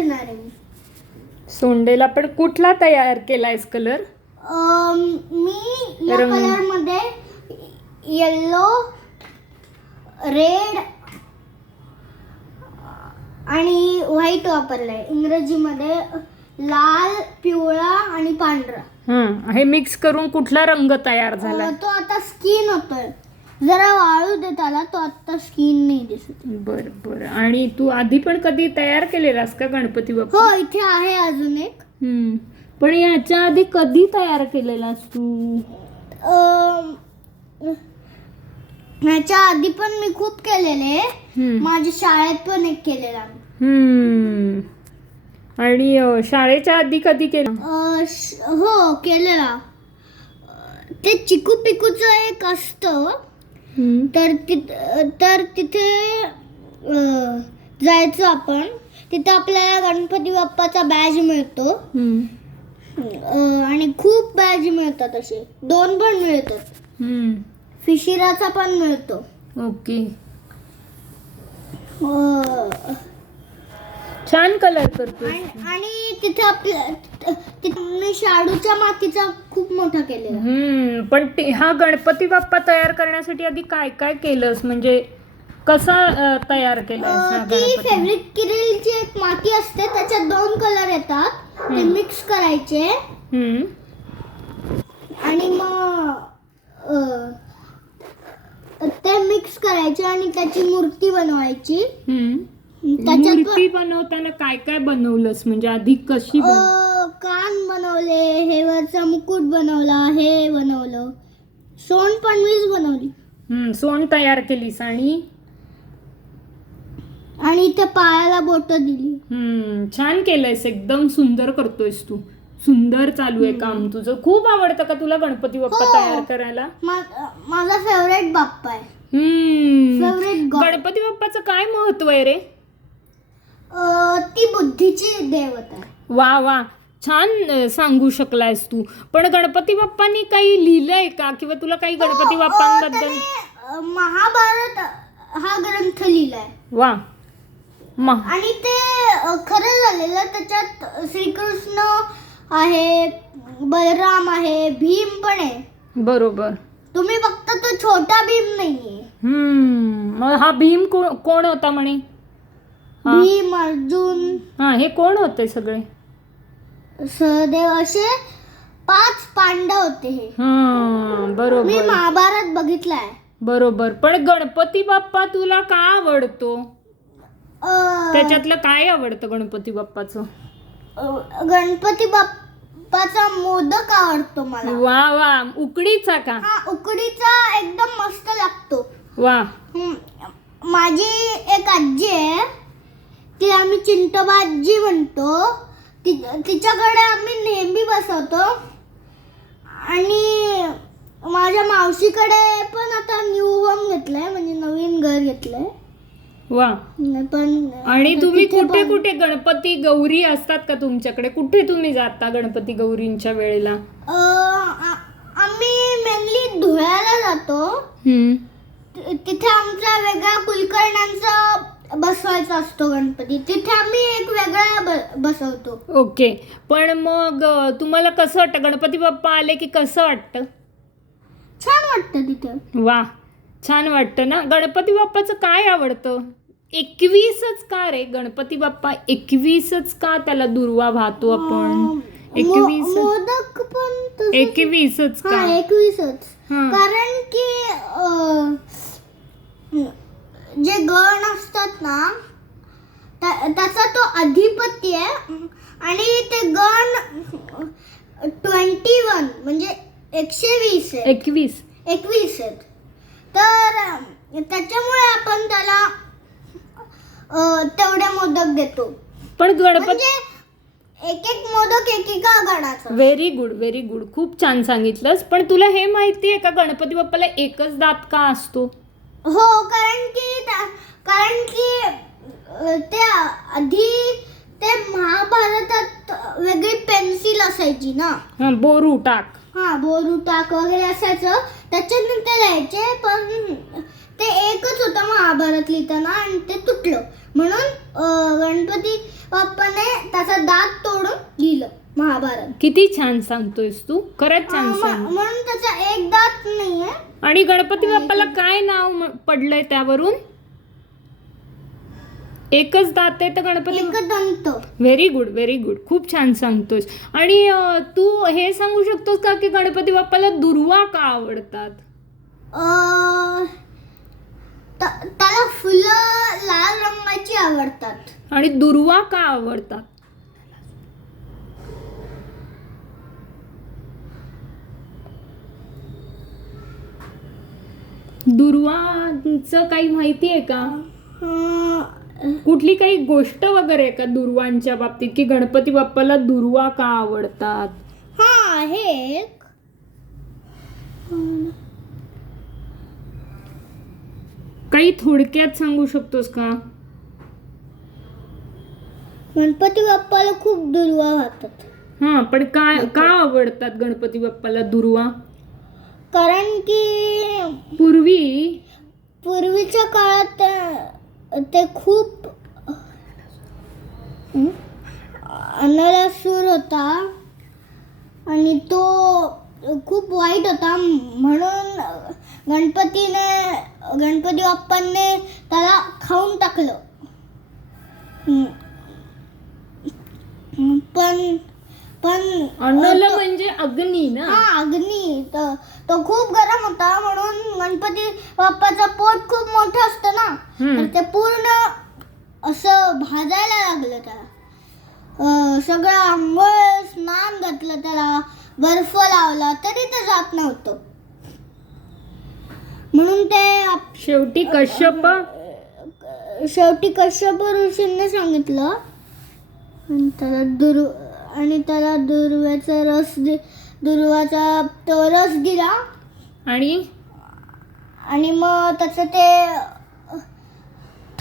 घेणार आहे मी. सोंडेला पण कुठला तयार केलायस कलर? अम, मी या रंग. कलरमध्ये येल्लो रेड आणि व्हाईट वापरलाय. इंग्रजीमध्ये लाल पिवळा आणि पांढरा. हा हे मिक्स करून कुठला रंग तयार झाला? अ, तो आता स्किन होतोय. जरा वाळू दे त्याला तो आता स्किन नाही दिसत बर बर आणि तू आधी पण कधी तयार केलेलास का गणपती बाप्पा हो इथे आहे अजून एक हम्म. पण याच्या आधी कधी तयार केलेलास तू अम, ह्याच्या आधी पण मी खूप केलेले हम्म. माझ्या शाळेत पण एक केलेला. हम्म. आणि अ, शाळेच्या आधी कधी केलं अ, श- हो केलेला अ, ते चिकू पिकूचं एक असतं. तर तिथ तर तिथे जायचं आपण. तिथे आपल्याला गणपती बाप्पाचा बॅज मिळतो. आणि खूप बॅज मिळतात असे. दोन पण मिळतात. फिशिराचा पण मिळतो. ओके. छान कलर करतो आणि आणि तिथे आपल्या तिथे मी शाडूच्या मातीचा खूप मोठा केलेला. पण ते- हा गणपती बाप्पा तयार करण्यासाठी आधी काय काय केलंस म्हणजे कसा अ, तयार केलास हा अ, ती गणपती फेब्रिक किरेलची एक माती असते त्याच्यात दोन कलर येतात ते. मिक्स करायचे हम्म. आणि मग अ, ते मिक्स करायचे आणि त्याची मूर्ती बनवायची हम्म. त्याच्यात मूर्ती बनवताना काय काय बनवलंस म्हणजे आधी कशी बन अ, कान बनवले हे वरचा मुकुट बनवला पण मीच बनवली. हम्म, सोन तयार केलीस आणि? आणि इथे पायाला बोट दिली. हम्म, छान केलंयस एकदम सुंदर करतोयस तू. सुंदर चालू आहे काम तुझं. खूप आवडतं का तुला गणपती बाप्पा हो. तयार करायला? मा- माझा फेवरेट बाप्पा आहे. हम्म. फेवरेट गॉड गणपती बाप्पाचं काय महत्त्व आहे रे? ती बुद्धीची देवता आहे. वा वा. छान सांगू शकलायस तू. पण गणपती बाप्पांनी काही लिहिलंय का? किंवा तुला काही गणपती अ, बाप्पांबद्दल? अ, महाभारत हा ग्रंथ लिहिलाय. वा. म आणि ते अ, खरं झालेलं त्याच्यात श्रीकृष्ण आहे बलराम आहे भीम पण आहे. बरोबर. तुम्ही फक्त तो छोटा भीम नाहीये. हम्म मग हा भीम को- कोण होता म्हणे? हा. भीम अर्जुन. हा हे कोण होते सगळे? सहदेव असे पाच पांडव होते हे. हा मी बरोबर महाभारत बघितलाय. बरोबर. पण गणपती बाप्पा तुला का आवडतो? अ, त्याच्यातलं काय आवडतं गणपती बाप्पाचं? अ, गणपती बाप्पाचा मोदक आवडतो मला. वा वा. उकडीचा का? हा उकडीचा एकदम मस्त लागतो. वा. हम्म, माझी एक आजी आहे ती आम्ही चिंटोबा आजी म्हणतो. ति तिच्याकडे आम्ही नेहमी बसवतो. आणि माझ्या मावशीकडे पण आता न्यू होम घेतलंय म्हणजे नवीन घर घेतलंय. वा. पण आणि तुम्ही तिथे कुठे पण- कुठे गणपती गौरी असतात का तुमच्याकडे? कुठे तुम्ही जाता गणपती गौरींच्या वेळेला? अ, आ- आम्ही मेनली धुळ्याला जातो. ति- तिथे आमचा वेगळा कुलकर्ण्यांचा बसवायचा असतो गणपती. तिथे आम्ही एक वेगळा ब- बसवतो. ओके. पण मग अ, तुम्हाला कसं वाटतं? गणपती बाप्पा आले की कसं वाटतं? छान वाटतं तिथे. वा छान वाटतं ना? गणपती बाप्पाचं काय आवडतं? एकवीसच का रे? गणपती बाप्पा एकवीसच का त्याला दुर्वा वाहतो आपण? अं, एकवीस मो- मोदक पण तसंच- एकवीसच का? एकवीसच. हा. कारण की अं, जे गण असतात ना त्या- त्याचा तो अधिपती आहे. आणि ते गण ट्वेंटी वन म्हणजे एकशे वीस आहे एकवीस. एकवीस आहेत. तर त्याच्यामुळे आपण त्याला अं, तेवढे मोदक देतो. पण गणपती म्हणजे एक एक मोदक एकेका गणाचा. व्हेरी गुड व्हेरी गुड खूप छान सांगितलंस. पण तुला हे माहिती आहे का गणपती बाप्पाला एकच दात का असतो? हो कारण की कारण की ते आधी ते महाभारतात वेगळी पेन्सिल असायची ना. हा बोरू टाक. हा बोरू टाक वगैरे असायचं. त्याच्यात ते लिहायचे पण ते एकच होतं महाभारत लिहिताना आणि ते तुटलं. म्हणून गणपती बाप्पाने त्याचा दात तोडून लिहिलं महाभारत. किती छान सांगतोयस तू. खरंच छान सांग. म्हणून त्याचा एक दात नाहीये. आणि गणपती बाप्पाला काय नाव पडलंय त्यावरून? एकच दात आहे तर Ganpati very good very good खूप छान सांगतोस. आणि तू हे सांगू शकतोस का की गणपती बाप्पाला दुर्वा का आवडतात? त्याला फुलं लाल रंगाची आवडतात. आणि दुर्वा का आवडतात? दुर्वांचं काही माहिती आहे का? कुठली काही गोष्ट वगैरे आहे का दुर्वांच्या बाबतीत? की गणपती बाप्पाला दुर्वा का आवडतात? हा आहे काही थोडक्यात सांगू शकतोस का? गणपती बाप्पाला खूप दुर्वा वाहतात हा पण काय का आवडतात गणपती बाप्पाला दुर्वा? कारण की पूर्वी पूर्वीच्या काळात ते- खूप अनलासूर होता. आणि तो खूप वाईट होता. म्हणून गणपतीने गणपती बाप्पांनी त्याला खाऊन टाकलं. पण पण अनल म्हणजे अग्नी ना? हा अग्नी. त- तो खूप गरम होता म्हणून गणपती बाप्पाचं पोट खूप मोठं असतं ना. तर ते पूर्ण असं भाजायला लागलं त्याला. अं, सगळं आंघोळ स्नान घातलं त्याला. बर्फ लावला तरी ते जात नव्हतं. म्हणून ते आप- शेवटी कश्यप शेवटी कश्यप ऋषींनी सांगितलं. आणि त्याला दुर् आणि त्याला दुर्व्याचा रस दि दुर्वाचा तो रस दिला. आणि? आणि मग त्याचं ते